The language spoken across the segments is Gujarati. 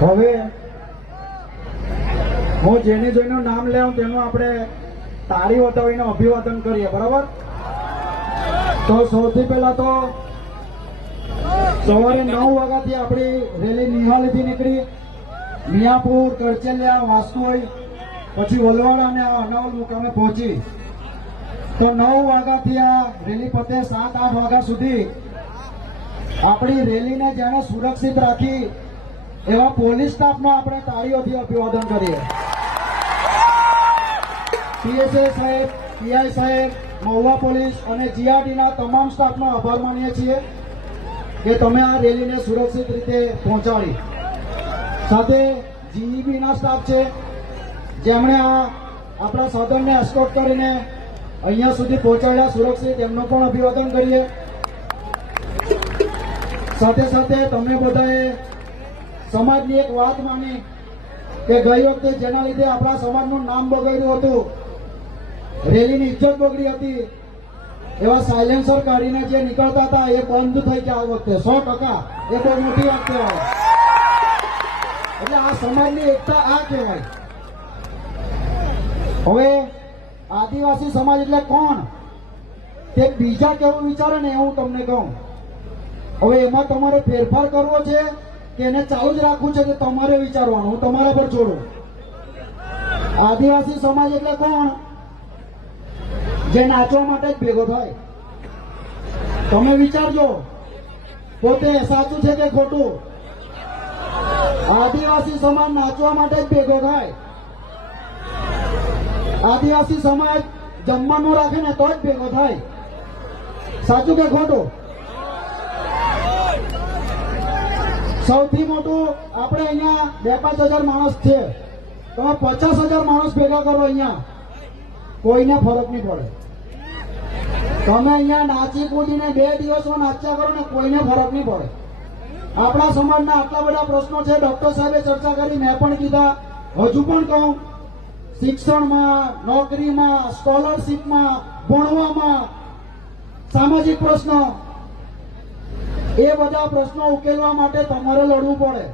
હવે હું જેને જોઈને નામ લેવું તેનું આપણે તાળી વટાવીને અભિવાદન કરીએ, બરાબર? તો સૌથી પહેલા તો સવારે 9 વાગ્યાથી આપણી રેલી નિહાલીથી નીકળી મિયાપુર, કરચેલિયા, વાસ્કોઈ, પછી વલવાડ અને અનાવલ મુકામે પહોંચી. તો 9 વાગ્યાથી આ રેલી પતે 7-8 વાગ્યા સુધી આપણી રેલીને જેને સુરક્ષિત રાખી એવા પોલીસ સ્ટાફનો આપણે તાળીઓથી અભિવાદન કરીએ. પીએસઆઈ સાહેબ, પીઆઈ સાહેબ, મહુવા પોલીસ અને જીઆરડીના તમામ સ્ટાફનો આભાર માનીએ છીએ કે તમે આ રેલીને સુરક્ષિત રીતે પહોંચાડી. સાથે જીઈબીના સ્ટાફ છે જેમણે આપણા સાધનને એસ્કોર્ટ કરીને અહીંયા સુધી પહોંચાડ્યા સુરક્ષિત, એમનો પણ અભિવાદન કરીએ. સાથે સાથે તમે બધાએ સમાજની એક વાત માની કે ગઈ વખતે જેના લીધે આપણા સમાજનું નામ બગડ્યું હતું, રેલીની ઇજ્જત બગડી હતી, એવા સાયલેન્સર કાઢીને જે નીકળતા હતા એ બંધ થઈ ગયા આ વખતે 100%. એ બહુ મોટી વાત કહેવાય. એટલે આ સમાજની એકતા આ કહેવાય. હવે આદિવાસી સમાજ એટલે કોણ તે બીજા કેવું વિચારે ને એવું તમને કહું. હવે એમાં તમારે ફેરફાર કરવો છે કે એને ચાલુ જ રાખવું છે, કે તમારે વિચારવાનું. હું તમારા પર છોડું. આદિવાસી સમાજ એટલે કોણ? જે નાચવા માટે જ ભેગો થાય. તમે વિચારજો પોતે સાચું છે કે ખોટું. આદિવાસી સમાજ નાચવા માટે જ ભેગો થાય. આદિવાસી સમાજ જમવાનું રાખે ને તો જ ભેગો થાય. સાચું કે ખોટું? સૌથી મોટું આપણે અહીંયા 2-5 હજાર માણસ છે. તમે 50,000 માણસ ભેગા કરો અહીંયા, કોઈને ફરક નહીં પડે. તમે અહીંયા નાચી કૂદીને 2 દિવસો નાચ્યા કરો ને કોઈને ફરક નહીં પડે. આપણા સમાજના આટલા બધા પ્રશ્નો છે, ડોક્ટર સાહેબે ચર્ચા કરી, મેં પણ કીધા, હજુ પણ કહું. શિક્ષણમાં, નોકરીમાં, સ્કોલરશીપમાં, ભણવામાં, સામાજિક પ્રશ્નો, એ બધા પ્રશ્નો ઉકેલવા માટે તમારે લડવું પડે.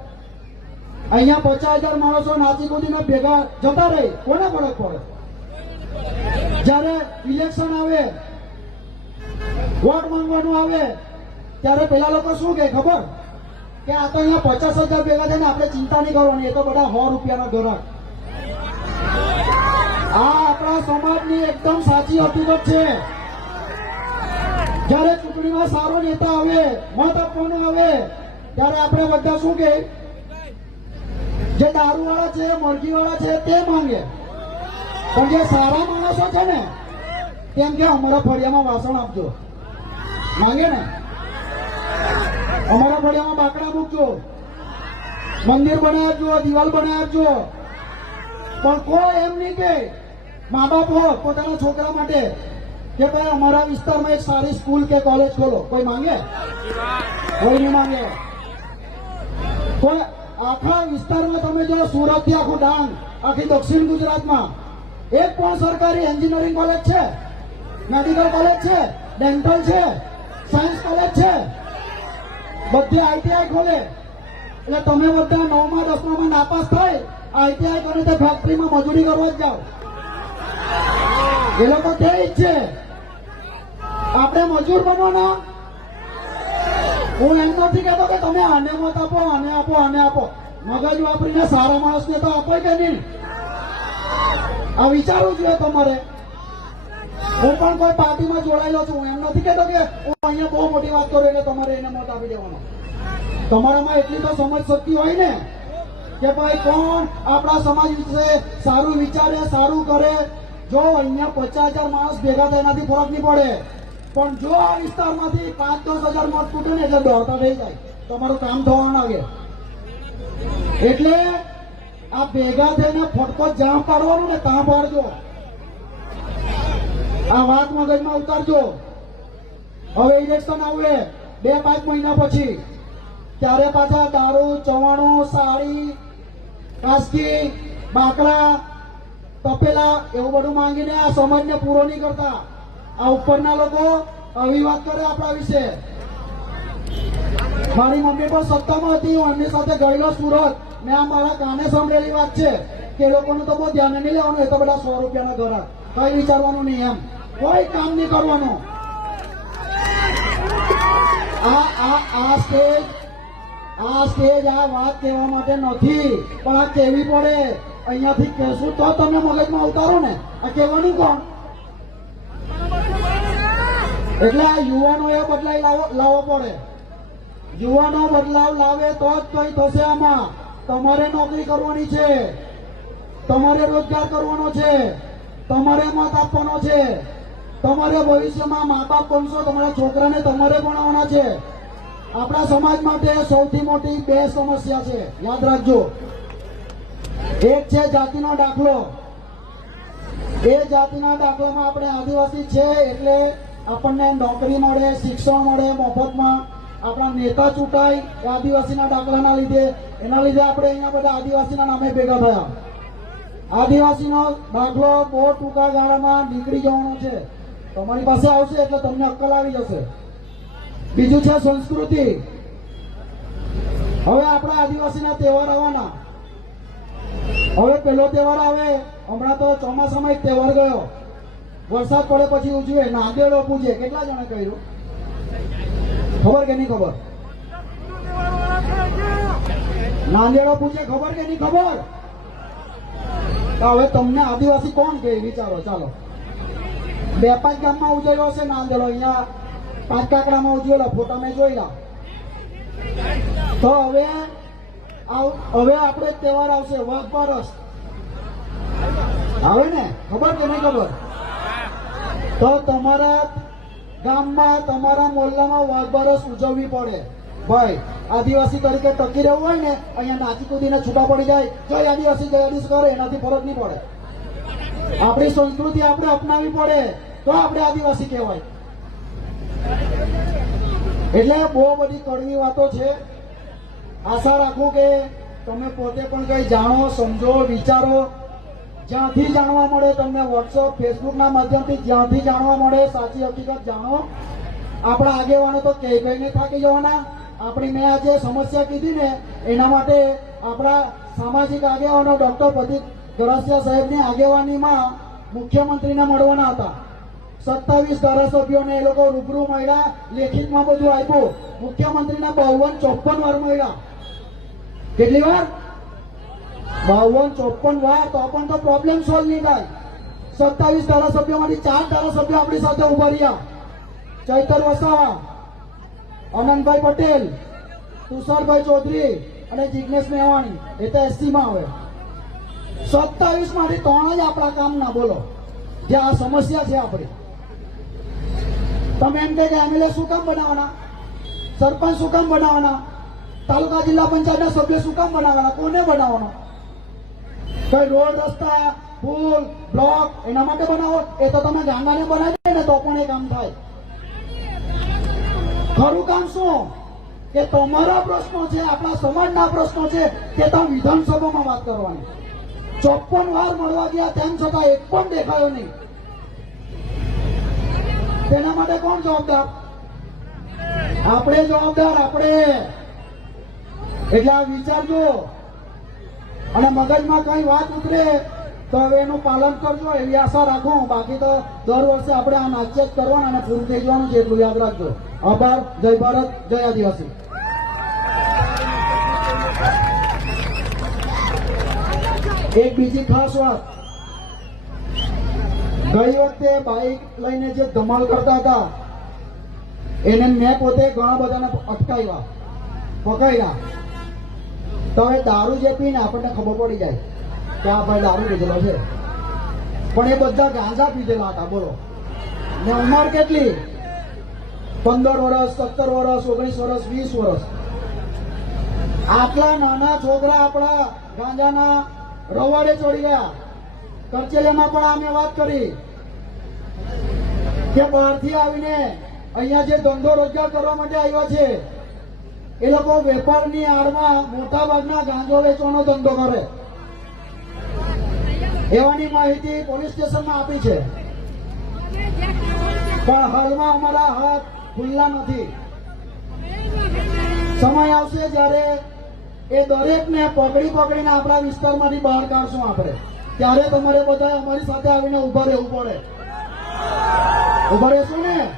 અહીંયા 50,000 માણસો નાચી કૂદીને ભેગા જતા રહે, કોને ફરક પડે? જયારે ઇલેક્શન આવે, વોટ માંગવાનું આવે, ત્યારે પેલા લોકો શું કહે ખબર? કે આ તો અહીંયા 50,000 ભેગા થઈને આપણે ચિંતા નહીં કરવાની, એ તો બધા 100 રૂપિયાના ગ્રાહક. આ આપણા સમાજની એકદમ સાચી હકીકત છે. જયારે ચૂંટણીમાં સારો નેતા આવે, મત આપવાનું આવે, ત્યારે આપણે બધા શું કહે? જે દારૂ વાળા છે, મરઘી વાળા છે તે માંગે. પણ જે સારા માણસો છે ને તેમ કે અમારા ફળિયામાં વાસણ આપજો, માંગે ને. અમારા ફળિયામાં બાકડા મૂકજો, મંદિર બનાવી આપજો, દિવાલ બનાવી આપજો. પણ કોઈ એમ નહીં કે મા બાપ હોય પોતાના છોકરા માટે કે ભાઈ અમારા વિસ્તારમાં એક સારી સ્કૂલ કે કોલેજ ખોલો. કોઈ માંગે? કોઈ નહીં માંગે. કોઈ આખા વિસ્તારમાં તમે જો સુરત થી આખું ડાંગ, આખી દક્ષિણ ગુજરાતમાં એક પણ સરકારી એન્જિનિયરિંગ કોલેજ છે, મેડિકલ કોલેજ છે, ડેન્ટલ છે, સાયન્સ કોલેજ છે, બધી આઈટીઆઈ ખોલે. એટલે તમે બધા 9માં 10માં નાપાસ થાય, આઈટીઆઈ કરે તો ફેક્ટરીમાં મજૂરી કરવા જ જાઓ. એ લોકો તે જ છે. આપણે મજૂર બનવાના. હું એમ નથી કહેતો કે તમે આને મત આપો, આને આપો, આને આપો. મગજ વાપરીને સારા માણસને તો આપો કે નહીં? આ વિચારવું જોઈએ તમારે. હું પણ કોઈ પાર્ટીમાં જોડાયેલો છું. હું એમ નથી કહેતો કે હું અહીંયા બહુ મોટી વાત કરું એટલે તમારે એને મત આપી દેવાનો. તમારામાં એટલી તો સમજ શક્તિ હોય ને કે ભાઈ કોણ આપણા સમાજ વિશે સારું વિચારે, સારું કરે. જો અહીંયા 50,000 માણસ ભેગા થાય એનાથી ફરક નહીં પડે. પણ જો આ વિસ્તારમાંથી 5-10 હજાર મત તૂટે ને એટલે દોડતા થઈ જાય, તમારું કામ થવા લાગે. એટલે આ ભેગા થઈને ફટકો જ્યાં પાડવાનું ને ત્યાં પાડજો. આ વાત મગજમાં ઉતારજો. હવે ઇલેક્શન આવે 2-5 મહિના પછી, ત્યારે પાછા દારૂ, ચવાણું, સાડી, કાસ્કી, બાકડા, તપેલા એવું બધું માંગીને આ સમાજને પૂરો નહીં કરતા. આ ઉપરના લોકો આવી વાત કરે આપણા વિશે. મારી મમ્મી પણ સત્તામાં હતી, હું એમની સાથે ગયેલો સુરત. મેં આ મારા કાને સાંભળેલી વાત છે કે એ લોકોને તો બહુ ધ્યાન નહીં લેવાનું, એ તો બધા 100 રૂપિયાના ઘરાક, કઈ વિચારવાનું નહીં, એમ કોઈ કામ નહીં કરવાનું. આ સ્ટેજ આ વાત કહેવા માટે નથી, પણ આ કહેવી પડે. અહીંયાથી કહેશું તો તમે મગજમાં ઉતારો ને, આ કહેવાનું કોણ? એટલે આ યુવાનોએ બદલાઈ લાવવો પડે. યુવાનો બદલાવ લાવે તો જ કઈ થશે. આમાં તમારે નોકરી કરવાની છે, તમારે રોજગાર કરવાનો છે, તમારે મત આપવાનો છે, તમારે ભવિષ્યમાં મા બાપ બનશો, તમારા છોકરાને તમારે ભણાવવાના છે. આપણા સમાજ માટે સૌથી મોટી 2 સમસ્યા છે, યાદ રાખજો. એક છે જાતિનો દાખલો. એ જાતિના દાખલામાં આપણે આદિવાસી છે એટલે આપણને નોકરી મળે, શિક્ષણ મળે મફતમાં, આપણા નેતા ચૂંટાય એ આદિવાસીના દાખલાના લીધે. એના લીધે આપણે અહીંયા બધા આદિવાસીના નામે ભેગા થયા. આદિવાસીનો દાખલો બહુ ટૂંકા ગાળામાં નીકળી જવાનો છે. તમારી પાસે આવશે એટલે તમને અક્કલ આવી જશે. બીજું છે સંસ્કૃતિ. હવે આપણા આદિવાસીના તહેવાર આવવાના. હવે પહેલો તહેવાર આવે, હમણાં તો ચોમાસામાં એક તહેવાર ગયો, વરસાદ પડે પછી ઉજવે, નાંદેડો પૂજે. કેટલા જણે કર્યું? ખબર કે નહીં ખબર? નાંદેડો પૂજે ખબર કે નહીં ખબર? હવે તમને આદિવાસી કોણ કહે વિચારો. ચાલો, 2-5 ગામમાં ઉજવ્યો હશે નાંદેડો, અહીંયા 5 કાકડામાં ઉજવેલો, ફોટા મેં જોયેલા. તો હવે આપણે તહેવાર આવશે, વાઘ બારસ આવે ને, ખબર કે નહીં ખબર? તો તમારા ગામમાં, તમારા મોહલ્લામાં વાઘ બારસ ઉજવવી પડે. ભાઈ આદિવાસી તરીકે ટકી રહેવું હોય ને, અહીંયા નાચી કૂદીને છૂટા પડી જાય, જય આદિવાસી કરે, એનાથી ફરક નહીં પડે. આપણી સંસ્કૃતિ આપણે અપનાવી પડે તો આપણે આદિવાસી કહેવાય. એટલે બહુ બધી કડવી વાતો છે. આશા રાખું કે તમે પોતે પણ કઈ જાણો, સમજો, વિચારો. જ્યાંથી જાણવા મળે તમને વોટ્સઅપ, ફેસબુકના માધ્યમથી જ્યાંથી જાણવા મળે સાચી હકીકત જાણો. આપણા આગેવાનો તો કહીને થાકી જવાના. આપણી મેં આજે સમસ્યા કીધી ને, એના માટે આપણા સામાજિક આગેવાનો ડોક્ટર પ્રદીપ ગરાસિયા સાહેબની આગેવાનીમાં મુખ્યમંત્રીને મળવાના હતા. 27 ધારાસભ્યોને એ લોકો રૂબરૂ મળ્યા, લેખિતમાં બધું આપ્યું. મુખ્યમંત્રીને 52-54 વાર મળ્યા. કેટલી વાર? 52-54 વાર. તો પણ તો પ્રોબ્લેમ સોલ્વ નહીં થાય. 27 ધારાસભ્યોમાંથી 4 ધારાસભ્યો આપણી સાથે ઉભા રહ્યા. ચૈતર વસાવા, આનંદભાઈ પટેલ, તુષારભાઈ ચૌધરી અને જિગ્નેશ મેવાણી. એ તો એસસીમાં આવે. 27 માંથી 3 જ આપણા કામના. બોલો, જે આ સમસ્યા છે આપણી. તમે એમ કહે કે એમએલએ શું કામ બનાવવાના, સરપંચ શું કામ બનાવવાના, તાલુકા જિલ્લા પંચાયતના સભ્ય શું કામ બનાવવાના, કોને બનાવવાના? કઈ રોડ, રસ્તા, પુલ, બ્લોક એના માટે બનાવો? એ તો તમે ગાંડાને બનાવી દે ને તો પણ એ કામ થાય. ખરું કામ શું કે તમારા પ્રશ્નો છે, આપણા સમાજના પ્રશ્નો છે, તે તો વિધાનસભામાં વાત કરવાની. 54 વાર મળવા ગયા તેમ છતાં એક પણ દેખાયો નહીં. તેના માટે કોણ જવાબદાર? આપણે જવાબદાર, આપણે. એટલે આ વિચારજો અને મગજમાં કઈ વાત ઉતરે તો હવે એનું પાલન કરજો એવી આશા રાખું. બાકી તો દર વર્ષે આપણે આ નાચ્ય જ કરવાનું અને પૂરું થઈ જવાનું છે, એટલું યાદ રાખજો. આભાર. જય ભારત, જય આદિવાસી. એક બીજી ખાસ વાત, ગઈ વખતે બાઇક લઈને જે ધમાલ કરતા હતા એને મેં પોતે ઘણા બધાને અટકાવ્યા, પકડ્યા. તો હવે દારૂ જે પીને આપણને ખબર પડી જાય કે આ ભાઈ દારૂ પીધેલો છે, પણ એ બધા ગાંજા પીધેલા હતા. બોલો, ને ઉંમર કેટલી? 15 વર્ષ, 17 વર્ષ, 19 વર્ષ, 20 વર્ષ. આટલા નાના છોકરા આપણા ગાંજાના રવાડે ચડી ગયા. કરચેલીમાં પણ અમે વાત કરી કે બહારથી આવીને અહીંયા જે ધંધો રોજગાર કરવા માટે આવ્યા છે એ લોકો વેપારની આડમાં મોટા ભાગના ગાંજો વેચવાનો ધંધો કરે. એવાની માહિતી પોલીસ સ્ટેશનમાં આપી છે, પણ હાલમાં અમારા હાથ ખુલ્લા નથી. સમય આવશે જ્યારે એ દરેકને પકડીને આપણા વિસ્તારમાંથી બહાર કાઢશું આપણે. ત્યારે તમારે બધા અમારી સાથે આવીને ઉભા રહેવું પડે. ઉભા રહેશો ને?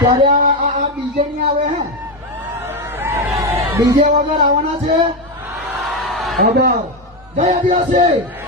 ત્યારે આ ડીજે નહીં આવે હે? ડીજે વગર આવવાના છે? ખબર. જય આદિવાસી.